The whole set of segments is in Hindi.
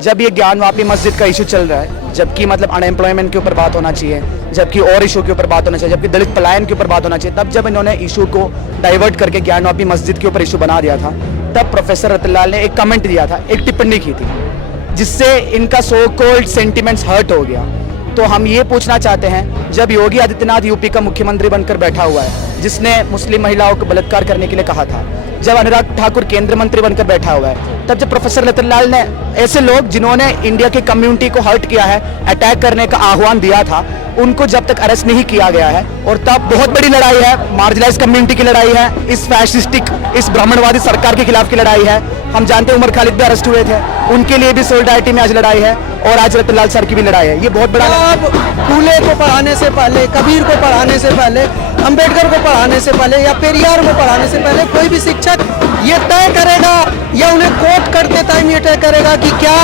जब ये ज्ञानवापी मस्जिद का इशू चल रहा है, जबकि मतलब अनएम्प्लॉयमेंट के ऊपर बात होना चाहिए, जबकि और इशू के ऊपर बात होना चाहिए, जबकि दलित पलायन के ऊपर बात होना चाहिए, तब जब इन्होंने इशू को डाइवर्ट करके ज्ञानवापी मस्जिद के ऊपर इशू बना दिया था, तब प्रोफेसर रतनलाल ने एक कमेंट दिया था, एक टिप्पणी की थी, जिससे इनका सो कॉल्ड सेंटिमेंट्स हर्ट हो गया। तो हम ये पूछना चाहते हैं, जब योगी आदित्यनाथ यूपी का मुख्यमंत्री बनकर बैठा हुआ है, जिसने मुस्लिम महिलाओं को बलात्कार करने के लिए कहा था, जब अनुराग ठाकुर केंद्रीय मंत्री बनकर बैठा हुआ है, तब जब प्रोफेसर रतनलाल ने ऐसे लोग जिन्होंने इंडिया की कम्युनिटी को हर्ट किया है, अटैक करने का आह्वान दिया था, उनको जब तक अरेस्ट नहीं किया गया है, और तब बहुत बड़ी लड़ाई है, मार्जिनलाइज कम्युनिटी की लड़ाई है, इस फैसिस्टिक, इस ब्राह्मणवादी सरकार के खिलाफ की लड़ाई है। हम जानते हैं उमर खालिद भी अरेस्ट हुए थे, उनके लिए भी सोलिडारिटी में आज लड़ाई है, और आज रतनलाल सर की भी लड़ाई है। ये बहुत बड़ा अब फूले को पढ़ाने से पहले, कबीर को पढ़ाने से पहले, अंबेडकर को पढ़ाने से पहले या पेरियार को पढ़ाने से पहले कोई भी शिक्षक ये तय करेगा या उन्हें कोट करते टाइम ये तय करेगा कि क्या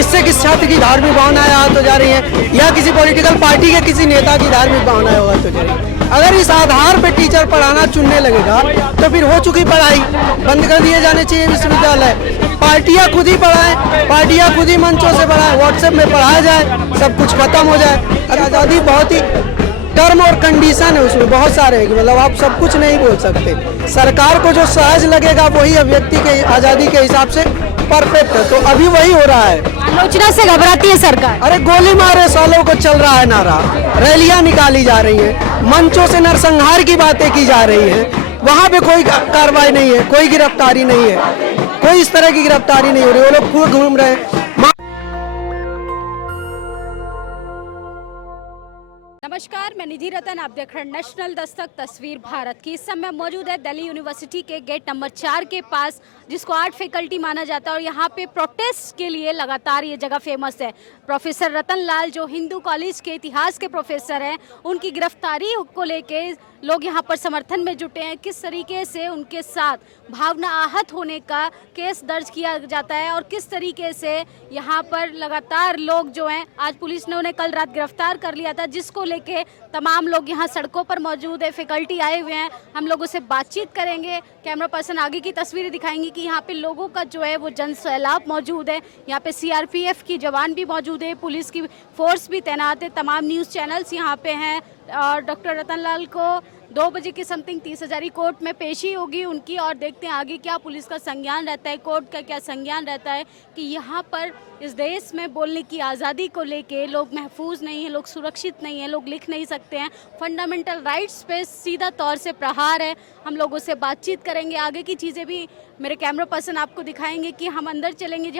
इससे किस छात्र की धार्मिक भावनाएं आहत हो जा रही हैं या किसी पॉलिटिकल पार्टी के किसी नेता की धार्मिक भावनाएं आहत हो जा रही हैं। अगर इस आधार पर टीचर पढ़ाना चुनने लगेगा तो फिर हो चुकी पढ़ाई बंद कर दिए जाने चाहिए विश्वविद्यालय। पार्टियां खुद ही पढ़ाएं, पार्टियां खुद ही मंचों से पढ़ाएं, व्हाट्सएप में पढ़ाया जाए, सब कुछ खत्म हो जाए। आज़ादी बहुत ही टर्म और कंडीशन है, उसमें बहुत सारे हैं कि मतलब आप सब कुछ नहीं बोल सकते। सरकार को जो सहज लगेगा वही व्यक्ति के आज़ादी के हिसाब से परफेक्ट है, तो अभी वही हो रहा है। आलोचना से घबराती है सरकार। अरे गोली मारे सालों को चल रहा है नारा, रैलियां निकाली जा रही हैं, मंचों से नरसंहार की बातें की जा रही हैं, वहां पे कोई कार्रवाई नहीं है, कोई गिरफ्तारी नहीं है, कोई इस तरह की गिरफ्तारी नहीं हो रही। वो लोग खूब घूम रहे हैं। नमस्कार, मैं निधि रतन, आप देख रहे हैं नेशनल दस्तक तस्वीर भारत की। इस समय मौजूद है दिल्ली यूनिवर्सिटी के गेट नंबर 4 के पास, जिसको आर्ट फैकल्टी माना जाता है, और यहाँ पे प्रोटेस्ट के लिए लगातार ये जगह फेमस है। प्रोफेसर रतनलाल जो हिंदू कॉलेज के इतिहास के प्रोफेसर हैं, उनकी गिरफ्तारी को लेके लोग यहाँ पर समर्थन में जुटे हैं। किस तरीके से उनके साथ भावना आहत होने का केस दर्ज किया जाता है और किस तरीके से यहाँ पर लगातार लोग जो हैं, आज पुलिस ने उन्हें कल रात गिरफ्तार कर लिया था, जिसको लेके तमाम लोग यहाँ सड़कों पर मौजूद है, फैकल्टी आए हुए हैं। हम लोगों से बातचीत करेंगे, कैमरा पर्सन आगे की तस्वीरें दिखाएंगी कि यहाँ पे लोगों का जो है वो जन सैलाब मौजूद है। यहाँ पे सीआरपीएफ की जवान भी मौजूद है, पुलिस की फोर्स भी तैनात है, तमाम न्यूज़ चैनल्स यहाँ पे हैं। और डॉक्टर रतनलाल को 2 बजे की समथिंग 30 हज़ारी कोर्ट में पेशी होगी उनकी, और देखते हैं आगे क्या पुलिस का संज्ञान रहता है, कोर्ट का क्या संज्ञान रहता है कि यहाँ पर इस देश में बोलने की आज़ादी को लेके लोग महफूज नहीं हैं, लोग सुरक्षित नहीं हैं, लोग लिख नहीं सकते हैं, फंडामेंटल राइट्स पे सीधा तौर से प्रहार है। हम लोगों से बातचीत करेंगे, आगे की चीज़ें भी मेरे कैमरा पर्सन आपको दिखाएंगे कि हम अंदर चलेंगे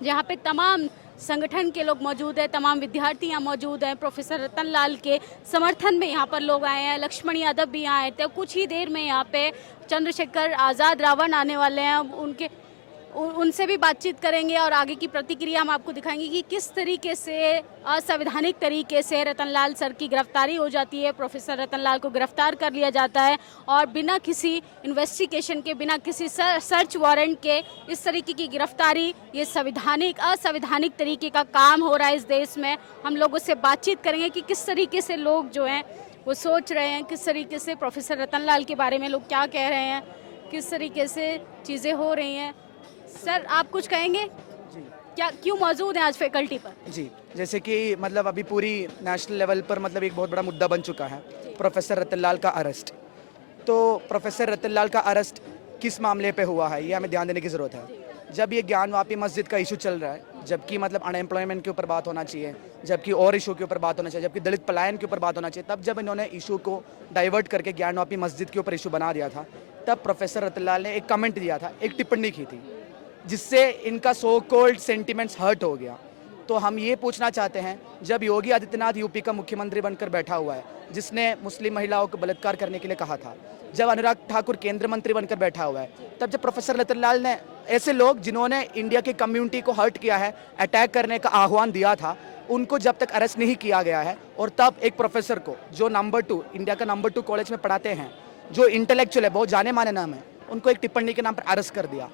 जहाँ पे तमाम संगठन के लोग मौजूद हैं, तमाम विद्यार्थी यहाँ मौजूद हैं। प्रोफेसर रतनलाल के समर्थन में यहाँ पर लोग आए हैं, लक्ष्मण यादव भी यहाँ आए थे। कुछ ही देर में यहाँ पे चंद्रशेखर आज़ाद रावण आने वाले हैं, उनसे भी बातचीत करेंगे और आगे की प्रतिक्रिया हम आपको दिखाएंगे कि किस तरीके से असंवैधानिक तरीके से रतनलाल सर की गिरफ्तारी हो जाती है। प्रोफेसर रतनलाल को गिरफ्तार कर लिया जाता है और बिना किसी इन्वेस्टिगेशन के, बिना किसी सर्च वारंट के इस तरीके की गिरफ्तारी, ये असंवैधानिक तरीके का काम हो रहा है इस देश में। हम लोगों से बातचीत करेंगे कि किस तरीके से लोग जो हैं वो सोच रहे हैं, किस तरीके से प्रोफेसर रतनलाल के बारे में लोग क्या कह रहे हैं, किस तरीके से चीज़ें हो रही हैं। सर, आप कुछ कहेंगे? जी, क्या क्यों मौजूद हैं आज फैकल्टी पर? जी, जैसे कि मतलब अभी पूरी नेशनल लेवल पर मतलब एक बहुत बड़ा मुद्दा बन चुका है प्रोफेसर रतनलाल का अरेस्ट। तो प्रोफेसर रतनलाल का अरेस्ट किस मामले पे हुआ है, ये हमें ध्यान देने की ज़रूरत है। जब ये ज्ञानवापी मस्जिद का इशू चल रहा है, जबकि मतलब अनएम्प्लॉयमेंट के ऊपर बात होना चाहिए, जबकि और इशू के ऊपर बात होना चाहिए, जबकि दलित पलायन के ऊपर बात होना चाहिए, तब जब इन्होंने इशू को डाइवर्ट करके ज्ञानवापी मस्जिद के ऊपर इशू बना दिया था, तब प्रोफेसर रतनलाल ने एक कमेंट दिया था, एक टिप्पणी की थी, जिससे इनका सो कॉल्ड सेंटिमेंट्स हर्ट हो गया। तो हम ये पूछना चाहते हैं, जब योगी आदित्यनाथ यूपी का मुख्यमंत्री बनकर बैठा हुआ है, जिसने मुस्लिम महिलाओं को बलात्कार करने के लिए कहा था, जब अनुराग ठाकुर केंद्रीय मंत्री बनकर बैठा हुआ है, तब जब प्रोफेसर रतनलाल ने ऐसे लोग जिन्होंने इंडिया की कम्युनिटी को हर्ट किया है, अटैक करने का आह्वान दिया था, उनको जब तक अरेस्ट नहीं किया गया है, और तब एक प्रोफेसर को जो नंबर 2 इंडिया का नंबर 2 कॉलेज में पढ़ाते हैं, जो इंटेलेक्चुअल है, बहुत जाने माने नाम है, उनको एक टिप्पणी के नाम पर अरेस्ट कर दिया।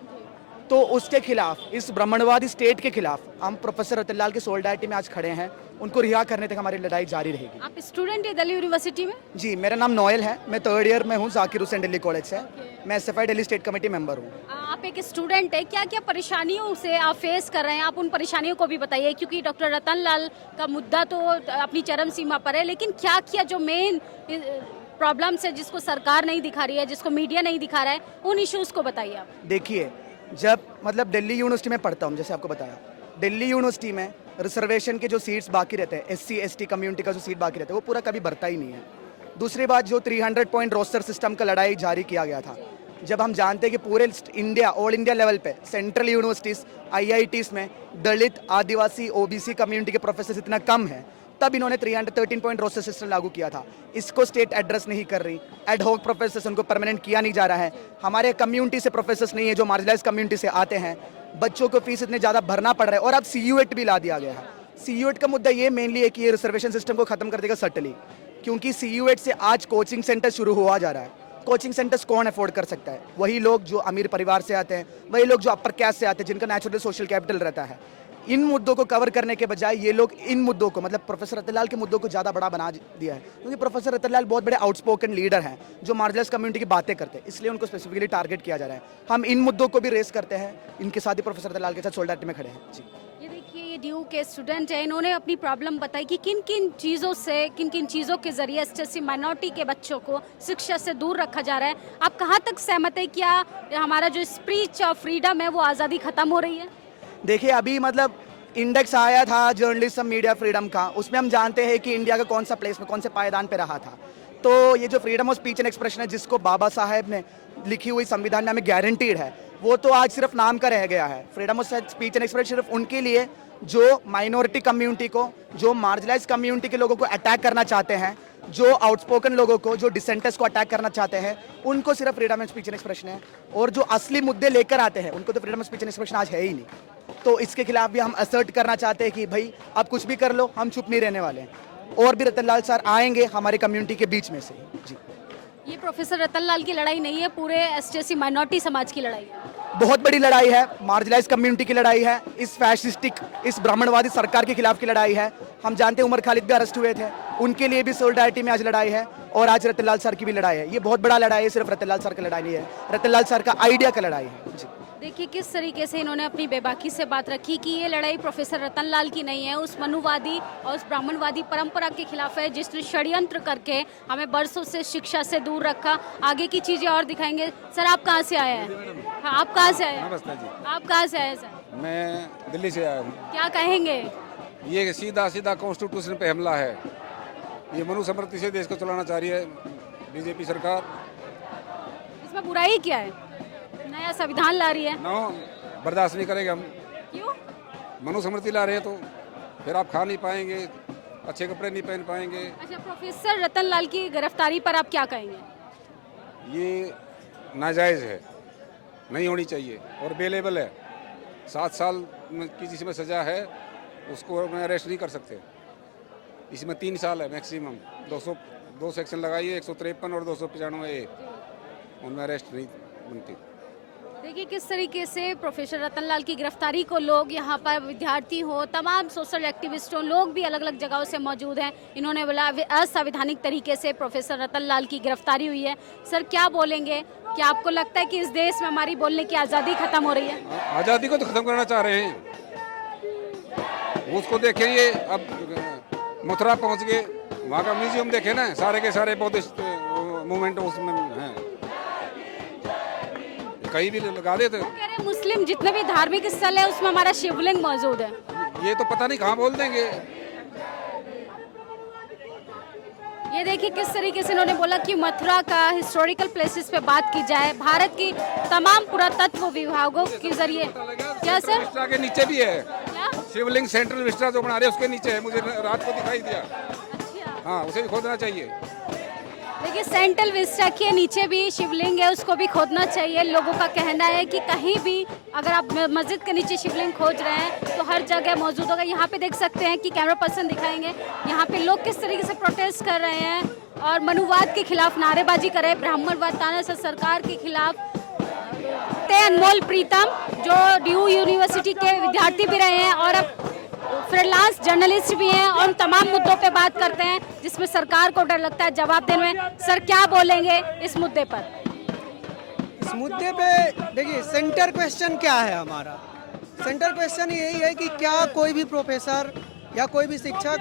तो उसके खिलाफ, इस ब्राह्मणवादी स्टेट के खिलाफ हम प्रोफेसर रतन लाल के सोलिडारिटी में आज खड़े हैं। उनको रिहा करने तक हमारी लड़ाई जारी रहेगी। आप स्टूडेंट है दिल्ली यूनिवर्सिटी में? जी, मेरा नाम नोएल है, मैं 3rd ईयर में हूँ जाकिर हुसैन दिल्ली कॉलेज से। मैं SFI Delhi state committee member हूँ। आप एक स्टूडेंट है, क्या क्या परेशानियों से आप फेस कर रहे हैं? आप उन परेशानियों को भी बताइए, क्योंकि डॉक्टर रतन लाल का मुद्दा तो अपनी चरम सीमा पर है, लेकिन क्या क्या जो मेन प्रॉब्लम्स है जिसको सरकार नहीं दिखा रही है, जिसको मीडिया नहीं दिखा रहा है, उन इश्यूज को बताइए आप। देखिए, जब मतलब दिल्ली यूनिवर्सिटी में पढ़ता हूँ, जैसे आपको बताया, दिल्ली यूनिवर्सिटी में रिजर्वेशन के जो सीट्स बाकी रहते हैं, SC ST कम्युनिटी का जो सीट बाकी रहता है, वो पूरा कभी भरता ही नहीं है। दूसरी बात, जो 300 पॉइंट रोस्टर सिस्टम का लड़ाई जारी किया गया था, जब हम जानते हैं कि पूरे इंडिया, ऑल इंडिया लेवल पे सेंट्रल यूनिवर्सिटीज़ IITs में दलित, आदिवासी, OBC कम्युनिटी के प्रोफेसर इतना कम है, तब इन्होंने 313 पॉइंट रोस्टर सिस्टम लागू किया था। इसको स्टेट एड्रेस नहीं कर रही। एड हॉक प्रोफेसर्स, उनको परमानेंट किया नहीं जा रहा है। हमारे कम्युनिटी से प्रोफेसर्स नहीं है जो मार्जिनलाइज कम्युनिटी से आते हैं। बच्चों को फीस इतने ज़्यादा भरना पड़ रहा है, और अब CUET भी ला दिया गया है। CUET का मुद्दा ये मेनली है कि ये रिजर्वेशन सिस्टम को खत्म कर देगा सटली, क्योंकि CUET से आज कोचिंग सेंटर शुरू हुआ जा रहा है। कोचिंग सेंटर्स कौन अफोर्ड कर सकता है? वही लोग जो अमीर परिवार से आते हैं, वही लोग जो अपर कैस्ट से आते हैं, जिनका नेचुरल सोशल कैपिटल रहता है। इन मुद्दों को कवर करने के बजाय ये लोग इन मुद्दों को, मतलब प्रोफेसर रतन लाल के मुद्दों को ज़्यादा बड़ा बना दिया है, क्योंकि प्रोफेसर रतन लाल बहुत बड़े आउटस्पोकन लीडर हैं जो मार्जिनलाइज कम्युनिटी की बातें करते हैं, इसलिए उनको स्पेसिफिकली टारगेट किया जा रहा है। हम इन मुद्दों को भी रेस करते हैं, इनके साथ ही प्रोफेसर रतन लाल के साथ सोलिडारिटी में खड़े हैं। जी, ये देखिए, ये ड्यू के स्टूडेंट है, इन्होंने अपनी प्रॉब्लम बताई कि किन किन चीज़ों के जरिए SC माइनॉरिटी के बच्चों को शिक्षा से दूर रखा जा रहा है। आप कहाँ तक सहमत है? क्या हमारा जो स्पीच ऑफ फ्रीडम है वो आज़ादी खत्म हो रही है? देखिए, अभी मतलब इंडेक्स आया था जर्नलिज्म मीडिया फ्रीडम का, उसमें हम जानते हैं कि इंडिया का कौन सा प्लेस में, कौन से पायदान पे रहा था। तो ये जो freedom of speech and expression है, जिसको बाबा साहेब ने लिखी हुई संविधान में हमें गारंटीड है, वो तो आज सिर्फ नाम का रह गया है। Freedom of speech and expression सिर्फ उनके लिए जो माइनॉरिटी कम्युनिटी को, जो मार्जिनलाइज कम्युनिटी के लोगों को अटैक करना चाहते हैं, जो आउटस्पोकन लोगों को, जो डिसेंटर्स को अटैक करना चाहते हैं, उनको सिर्फ freedom of speech and expression है। और जो असली मुद्दे लेकर आते हैं, उनको तो freedom of speech and expression आज है ही नहीं। तो इसके खिलाफ भी हम असर्ट करना चाहते हैं कि भाई आप कुछ भी कर लो, हम चुप नहीं रहने वाले हैं। और भी रतन लाल सर आएंगे हमारे कम्युनिटी के बीच में से। जी, ये प्रोफेसर रतन लाल की लड़ाई नहीं है, पूरे SC माइनॉरिटी समाज की लड़ाई है। बहुत बड़ी लड़ाई है, मार्जिनलाइज कम्युनिटी की लड़ाई है, इस फैशिस्टिक, इस ब्राह्मणवादी सरकार के खिलाफ की लड़ाई है। हम जानते हैं उमर खालिद भी अरेस्ट हुए थे, उनके लिए भी सोलिडारिटी में आज लड़ाई है, और आज रतन लाल सर की भी लड़ाई है। ये बहुत बड़ा लड़ाई है, सिर्फ रतन लाल सर का लड़ाई नहीं है, रतन लाल सर का आइडिया का लड़ाई है। जी, देखिए किस तरीके से इन्होंने अपनी बेबाकी से बात रखी कि ये लड़ाई प्रोफेसर रतन लाल की नहीं है, उस मनुवादी और उस ब्राह्मणवादी परंपरा के खिलाफ है जिसने षड्यंत्र करके हमें बरसों से शिक्षा से दूर रखा। आगे की चीज़ें और दिखाएंगे। सर, आप कहाँ से आए हैं? हाँ, आप कहाँ से आए हैं? नमस्ते जी, आप कहाँ से आए हैं सर? मैं दिल्ली से आया हूँ। क्या कहेंगे? ये सीधा सीधा कॉन्स्टिट्यूशन पे हमला है। ये मनुस्मृति से देश को चलाना चाह रही है बीजेपी सरकार। इसमें बुराई क्या है? नया संविधान ला रही है। नो, बर्दाश्त नहीं करेंगे हम। क्यों? मनुस्मृति ला रहे हैं तो फिर आप खा नहीं पाएंगे, अच्छे कपड़े नहीं पहन पाएंगे। अच्छा, प्रोफेसर रतन लाल की गिरफ्तारी पर आप क्या कहेंगे? ये नाजायज़ है, नहीं होनी चाहिए और बेलेबल है। 7 साल की जिसमें सज़ा है उसको मैं अरेस्ट नहीं कर सकते। इसमें 3 साल है मैक्सिमम। 202 सेक्शन लगाइए, 153 और 295A, उनमें अरेस्ट नहीं बनती। देखिए किस तरीके से प्रोफेसर रतन लाल की गिरफ्तारी को लोग यहाँ पर विद्यार्थी हो, तमाम सोशल एक्टिविस्ट हो, लोग भी अलग अलग जगहों से मौजूद हैं। इन्होंने बोला असंवैधानिक तरीके से प्रोफेसर रतन लाल की गिरफ्तारी हुई है। सर, क्या बोलेंगे? क्या आपको लगता है कि इस देश में हमारी बोलने की आज़ादी खत्म हो रही है? आज़ादी को तो खत्म करना चाह रहे हैं। उसको देखें, ये अब मथुरा पहुंच गए, वहाँ का म्यूजियम देखे ना, सारे के सारे बौद्धिस्ट मूवमेंट उसमें हैं, कहीं भी लगा देते। कह रहे मुस्लिम जितने भी धार्मिक स्थल है उसमें हमारा शिवलिंग मौजूद है। ये तो पता नहीं कहाँ बोल देंगे। ये देखिए किस तरीके से उन्होंने बोला कि मथुरा का हिस्टोरिकल प्लेसेस पे बात की जाए, भारत की तमाम पुरातत्व विभागों के जरिए। क्या सर? विस्टा के नीचे भी है क्या? शिवलिंग, सेंट्रल विस्टा जो बना रहे हैं उसके नीचे है, मुझे रात को दिखाई दिया। अच्छा, हाँ, उसे भी खोदना चाहिए। देखिए सेंट्रल विस्टा के नीचे भी शिवलिंग है, उसको भी खोदना चाहिए। लोगों का कहना है कि कहीं भी अगर आप मस्जिद के नीचे शिवलिंग खोज रहे हैं तो हर जगह मौजूद होगा। यहाँ पे देख सकते हैं कि कैमरा पर्सन दिखाएंगे, यहाँ पे लोग किस तरीके से प्रोटेस्ट कर रहे हैं और मनुवाद के खिलाफ नारेबाजी कर रहे हैं, ब्राह्मणवाद तानाशाह सरकार के खिलाफ सकते हैं अनमोल प्रीतम, जो ड्यू यूनिवर्सिटी के विद्यार्थी भी रहे हैं और अब फ्रीलांस जर्नलिस्ट भी हैं और तमाम मुद्दों पे बात करते हैं जिसमें सरकार को डर लगता है जवाब देने में। सर क्या बोलेंगे इस मुद्दे पर? इस मुद्दे पे देखिए, सेंटर क्वेश्चन क्या है हमारा? सेंटर क्वेश्चन यही है कि क्या कोई भी प्रोफेसर या कोई भी शिक्षक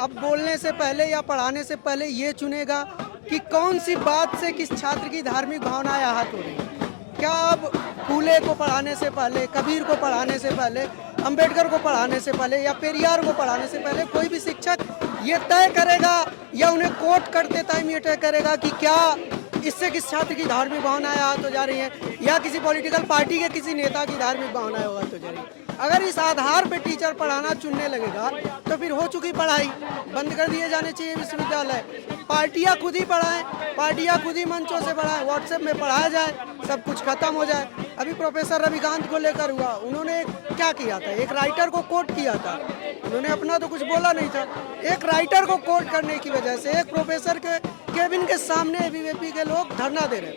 अब बोलने से पहले या पढ़ाने से पहले ये चुनेगा कि कौन सी बात से किस छात्र की धार्मिक भावनाएं आहत हो रही है? क्या अब फूले को पढ़ाने से पहले, कबीर को पढ़ाने से पहले, अंबेडकर को पढ़ाने से पहले या पेरियार को पढ़ाने से पहले कोई भी शिक्षक ये तय करेगा या उन्हें कोट करते टाइम ये तय करेगा कि क्या इससे किस छात्र की धार्मिक भावनाएं आहत हो जा रही हैं या किसी पॉलिटिकल पार्टी के किसी नेता की धार्मिक भावनाएं आहत हो जा रही हैं? अगर इस आधार पे टीचर पढ़ाना चुनने लगेगा तो फिर हो चुकी पढ़ाई बंद कर दिए जाने चाहिए विश्वविद्यालय। पार्टियां खुद ही पढ़ाएं, पार्टियां खुद ही मंचों से पढ़ाएं, व्हाट्सएप में पढ़ाया जाए, सब कुछ खत्म हो जाए। अभी प्रोफेसर रविकांत को लेकर हुआ, उन्होंने क्या किया था? एक राइटर को कोट किया था, उन्होंने अपना तो कुछ बोला नहीं था। एक राइटर को कोट करने की वजह से एक प्रोफेसर के केबिन के सामने एबीवीपी के लोग धरना दे रहे हैं,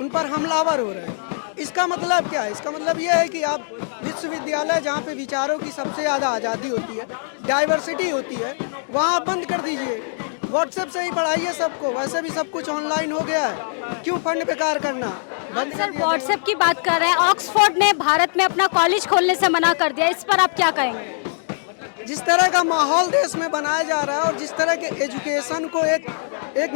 उन पर हमलावर हो रहे हैं। इसका मतलब क्या है? इसका मतलब ये है कि आप विश्वविद्यालय जहाँ पे विचारों की सबसे ज़्यादा आज़ादी होती है, डाइवर्सिटी होती है, वहाँ बंद कर दीजिए। व्हाट्सएप से ही पढ़ाइए सबको, वैसे भी सब कुछ ऑनलाइन हो गया है, क्यों फंड बेकार करना? सर व्हाट्सएप की बात कर रहे हैं, ऑक्सफोर्ड ने भारत में अपना कॉलेज खोलने से मना कर दिया, इस पर आप क्या कहेंगे? जिस तरह का माहौल देश में बनाया जा रहा है और जिस तरह के एजुकेशन को एक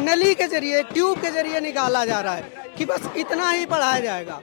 नली के जरिए, एक ट्यूब के जरिए निकाला जा रहा है कि बस इतना ही पढ़ाया जाएगा,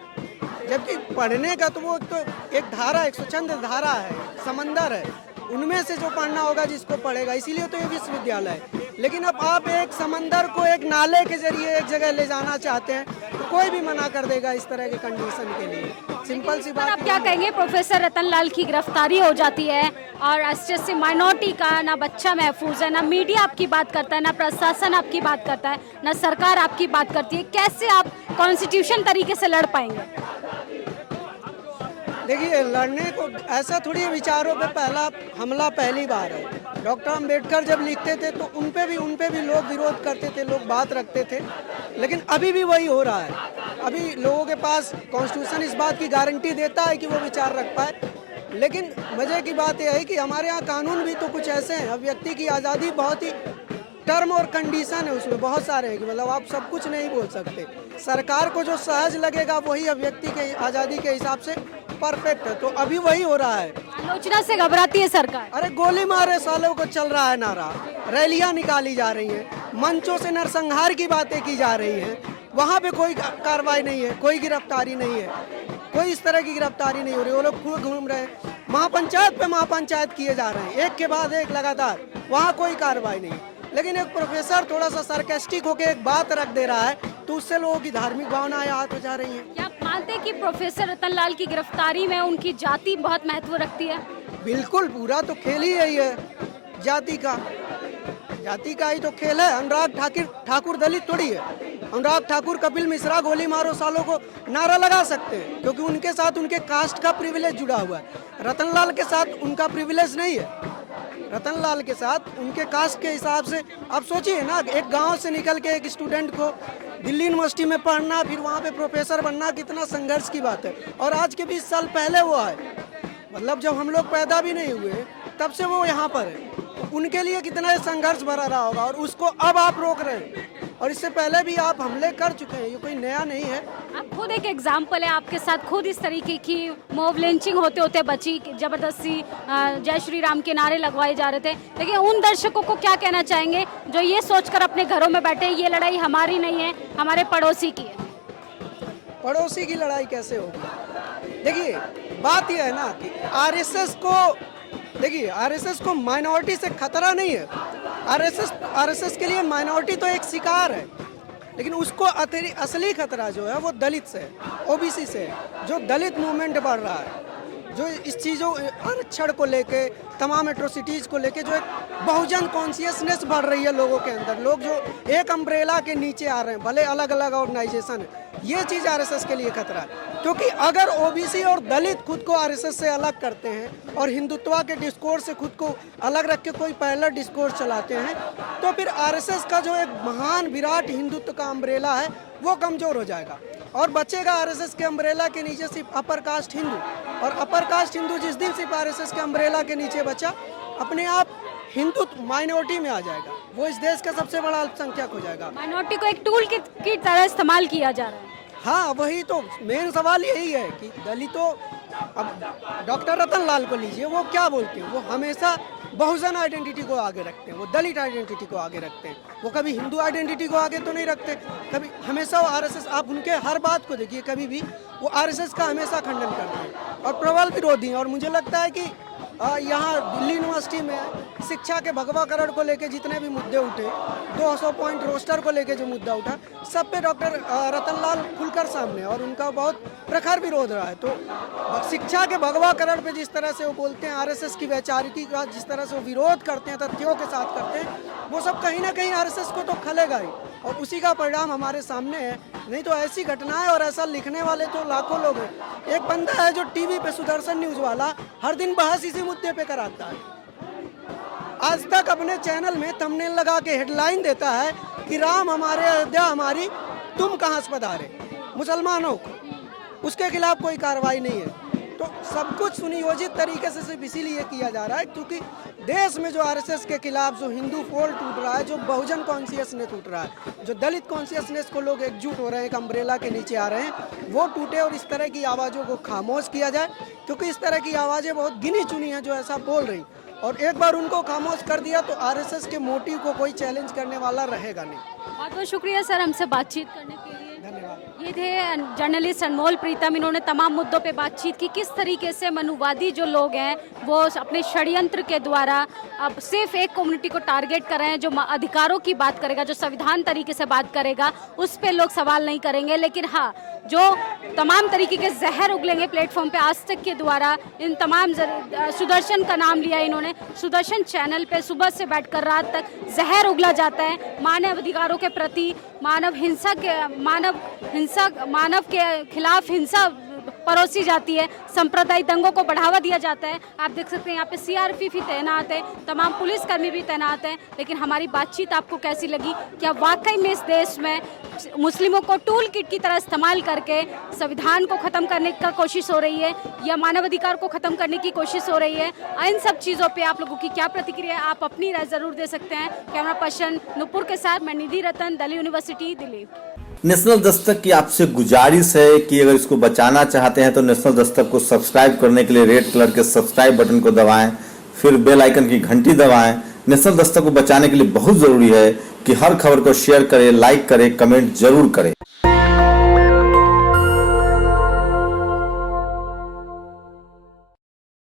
जबकि पढ़ने का तो वो तो एक धारा, एक स्वच्छंद धारा है, समंदर है, उनमें से जो पढ़ना होगा जिसको पढ़ेगा, इसीलिए तो ये विश्वविद्यालय है। लेकिन अब आप एक समंदर को एक नाले के जरिए एक जगह ले जाना चाहते हैं तो कोई भी मना कर देगा इस तरह के कंडीशन के लिए। सिंपल सी बात। आप क्या कहेंगे? प्रोफेसर रतनलाल की गिरफ्तारी हो जाती है और एसटी माइनॉरिटी का ना बच्चा महफूज है, ना मीडिया आपकी बात करता है, ना प्रशासन आपकी बात करता है, ना सरकार आपकी बात करती है, कैसे आप कॉन्स्टिट्यूशन तरीके से लड़ पाएंगे? देखिए, लड़ने को ऐसा थोड़ी है, विचारों पे पहला हमला पहली बार है। डॉक्टर अंबेडकर जब लिखते थे तो उन पे भी लोग विरोध करते थे, लोग बात रखते थे, लेकिन अभी भी वही हो रहा है। अभी लोगों के पास कॉन्स्टिट्यूशन इस बात की गारंटी देता है कि वो विचार रख पाए, लेकिन मजे की बात यह है कि हमारे यहाँ कानून भी तो कुछ ऐसे हैं। अब व्यक्ति की आज़ादी बहुत ही टर्म और कंडीशन है, उसमें बहुत सारे हैं कि मतलब आप सब कुछ नहीं बोल सकते। सरकार को जो सहज लगेगा वही अब व्यक्ति के आज़ादी के हिसाब से परफेक्ट है, तो अभी वही हो रहा है। आलोचना से घबराती है सरकार? अरे गोली मारे सालों को चल रहा है नारा, रैलियां निकाली जा रही हैं, मंचों से नरसंहार की बातें की जा रही हैं, वहाँ पे कोई कार्रवाई नहीं है, कोई गिरफ्तारी नहीं है, कोई इस तरह की गिरफ्तारी नहीं हो रही। वो लोग खूब घूम रहे हैं, महापंचायत पे महापंचायत किए जा रहे हैं, एक के बाद एक लगातार, वहाँ कोई कार्रवाई नहीं। लेकिन एक प्रोफेसर थोड़ा सा सार्केस्टिक होकर एक बात रख दे रहा है तो उससे लोगों की धार्मिक भावनाएं आहत हो जा रही हैं। क्या आप मानते हैं कि प्रोफेसर रतनलाल की गिरफ्तारी में उनकी जाति बहुत महत्व रखती है? बिल्कुल, पूरा तो खेल ही यही है जाति का ही तो खेल है। अनुराग ठाकुर दलित थोड़ी है। अनुराग ठाकुर, कपिल मिश्रा गोली मारो सालों को नारा लगा सकते हैं क्योंकि उनके साथ उनके कास्ट का प्रिविलेज जुड़ा हुआ है। रतनलाल के साथ उनका प्रिविलेज नहीं है। रतनलाल के साथ उनके कास्ट के हिसाब से आप सोचिए ना, एक गांव से निकल के एक स्टूडेंट को दिल्ली यूनिवर्सिटी में पढ़ना, फिर वहाँ पे प्रोफेसर बनना, कितना संघर्ष की बात है। और आज के 20 साल पहले हुआ है, मतलब जब हम लोग पैदा भी नहीं हुए तब से वो यहाँ पर है। उनके लिए कितना संघर्ष भरा रहा होगा और उसको अब आप रोक रहे हैं, और इससे पहले भी आप हमले कर चुके हैं, ये कोई नया नहीं है। आप खुद एक एग्जाम्पल है, आपके साथ खुद इस तरीके की मॉब लिंचिंग होते होते बची, जबरदस्ती जय श्री राम के नारे लगवाए जा रहे थे। लेकिन उन दर्शकों को क्या कहना चाहेंगे जो ये सोचकर अपने घरों में बैठे ये लड़ाई हमारी नहीं है, हमारे पड़ोसी की है? पड़ोसी की लड़ाई कैसे होगी? देखिए, बात यह है ना कि आरएसएस को माइनॉरिटी से खतरा नहीं है। आरएसएस के लिए माइनॉरिटी तो एक शिकार है, लेकिन उसको असली खतरा जो है वो दलित से है, ओबीसी से है। जो दलित मूवमेंट बढ़ रहा है, जो इस चीज़ों आरक्षण को लेके, तमाम एट्रोसिटीज़ को लेके जो एक बहुजन कॉन्शियसनेस बढ़ रही है लोगों के अंदर, लोग जो एक अम्ब्रेला के नीचे आ रहे हैं, भले अलग अलग ऑर्गेनाइजेशन है, ये चीज़ आरएसएस के लिए खतरा है। क्योंकि अगर ओबीसी और दलित खुद को आरएसएस से अलग करते हैं और हिंदुत्व के डिस्कोर्स से खुद को अलग रख के कोई पैरेलल डिस्कोर्स चलाते हैं, तो फिर आरएसएस का जो एक महान विराट हिंदुत्व का अम्ब्रेला है वो कमज़ोर हो जाएगा। और बचेगा आरएसएस के अम्ब्रेला के नीचे सिर्फ अपर कास्ट हिंदू, और अपर कास्ट हिंदू जिस दिन सिर्फ आरएसएस के अम्ब्रेला के नीचे बचा, अपने आप हिंदू माइनॉरिटी में आ जाएगा, वो इस देश का सबसे बड़ा अल्पसंख्यक हो जाएगा। माइनॉरिटी को एक टूल की तरह इस्तेमाल किया जा रहा है। हाँ, वही तो मेन सवाल यही है कि दलितों, अब डॉक्टर रतन लाल को लीजिए, वो क्या बोलते हैं, वो हमेशा बहुजन आइडेंटिटी को आगे रखते हैं, वो दलित आइडेंटिटी को आगे रखते हैं, वो कभी हिंदू आइडेंटिटी को आगे तो नहीं रखते, कभी हमेशा वो आरएसएस, आप उनके हर बात को देखिए, कभी भी वो आरएसएस का हमेशा खंडन करते हैं और प्रबल विरोधी हैं। और मुझे लगता है कि यहाँ दिल्ली यूनिवर्सिटी में शिक्षा के भगवाकरण को लेके जितने भी मुद्दे उठे, 200 पॉइंट रोस्टर को लेके जो मुद्दा उठा, सब पे डॉक्टर रतनलाल खुलकर सामने, और उनका बहुत प्रखर विरोध रहा है। तो शिक्षा के भगवाकरण पे जिस तरह से वो बोलते हैं, आरएसएस की वैचारिकी का जिस तरह से वो विरोध करते हैं, तथ्यों के साथ करते हैं, वो सब कहीं ना कहीं आरएसएस को तो खलेगा ही, और उसी का परिणाम हमारे सामने है। नहीं तो ऐसी घटनाएं और ऐसा लिखने वाले तो लाखों लोग हैं। एक बंदा है जो टीवी पे, सुदर्शन न्यूज वाला, हर दिन बहस इसी मुद्दे पे कराता है। आज तक अपने चैनल में थंबनेल लगा के हेडलाइन देता है कि राम हमारे, अयोध्या हमारी, तुम कहां से पधारे, मुसलमानों को, उसके खिलाफ कोई कार्रवाई नहीं है। तो सब कुछ सुनियोजित तरीके से सिर्फ इसीलिए किया जा रहा है क्योंकि देश में जो आरएसएस के खिलाफ जो हिंदू फोल टूट रहा है, जो बहुजन कॉन्शियसनेस टूट रहा है, जो दलित कॉन्शियसनेस को लोग एकजुट हो रहे हैं, एक अम्ब्रेला के नीचे आ रहे हैं, वो टूटे और इस तरह की आवाज़ों को खामोश किया जाए, क्योंकि इस तरह की आवाज़ें बहुत गिनी चुनी हैं जो ऐसा बोल रही, और एक बार उनको खामोश कर दिया तो आरएसएस के मोटिव को कोई चैलेंज करने वाला रहेगा नहीं। बहुत बहुत शुक्रिया सर हमसे बातचीत करने के लिए। धन्यवाद। ये थे जर्नलिस्ट अनमोल प्रीतम, इन्होंने तमाम मुद्दों पे बातचीत की, किस तरीके से मनुवादी जो लोग हैं वो अपने षड्यंत्र के द्वारा अब सिर्फ एक कम्युनिटी को टारगेट कर रहे हैं। जो अधिकारों की बात करेगा, जो संविधान तरीके से बात करेगा, उस पे लोग सवाल नहीं करेंगे, लेकिन हाँ, जो तमाम तरीके के जहर उगलेंगे प्लेटफॉर्म पे आज तक के द्वारा, इन तमाम सुदर्शन का नाम लिया इन्होंने, सुदर्शन चैनल पे सुबह से बैठकर रात तक जहर उगला जाता है मानव अधिकारों के प्रति, मानव के खिलाफ हिंसा परोसी जाती है, सांप्रदायिक दंगों को बढ़ावा दिया जाता है। आप देख सकते हैं यहाँ पे सीआरपी भी तैनात है, तमाम पुलिसकर्मी भी तैनात हैं। लेकिन हमारी बातचीत आपको कैसी लगी? क्या वाकई में इस देश में मुस्लिमों को टूल किट की तरह इस्तेमाल करके संविधान को ख़त्म करने का कोशिश हो रही है, या मानवाधिकार को ख़त्म करने की कोशिश हो रही है? इन सब चीज़ों पर आप लोगों की क्या प्रतिक्रिया है? आप अपनी राय ज़रूर दे सकते हैं। कैमरा पर्सन नुपुर के साथ मैं निधि रतन, दिल्ली यूनिवर्सिटी, दिल्ली। नेशनल दस्तक की आपसे गुजारिश है कि अगर इसको बचाना चाहते हैं तो नेशनल दस्तक को सब्सक्राइब करने के लिए रेड कलर के सब्सक्राइब बटन को दबाएं, फिर बेल आइकन की घंटी दबाएं। नेशनल दस्तक को बचाने के लिए बहुत जरूरी है कि हर खबर को शेयर करें, लाइक करें, कमेंट जरूर करें।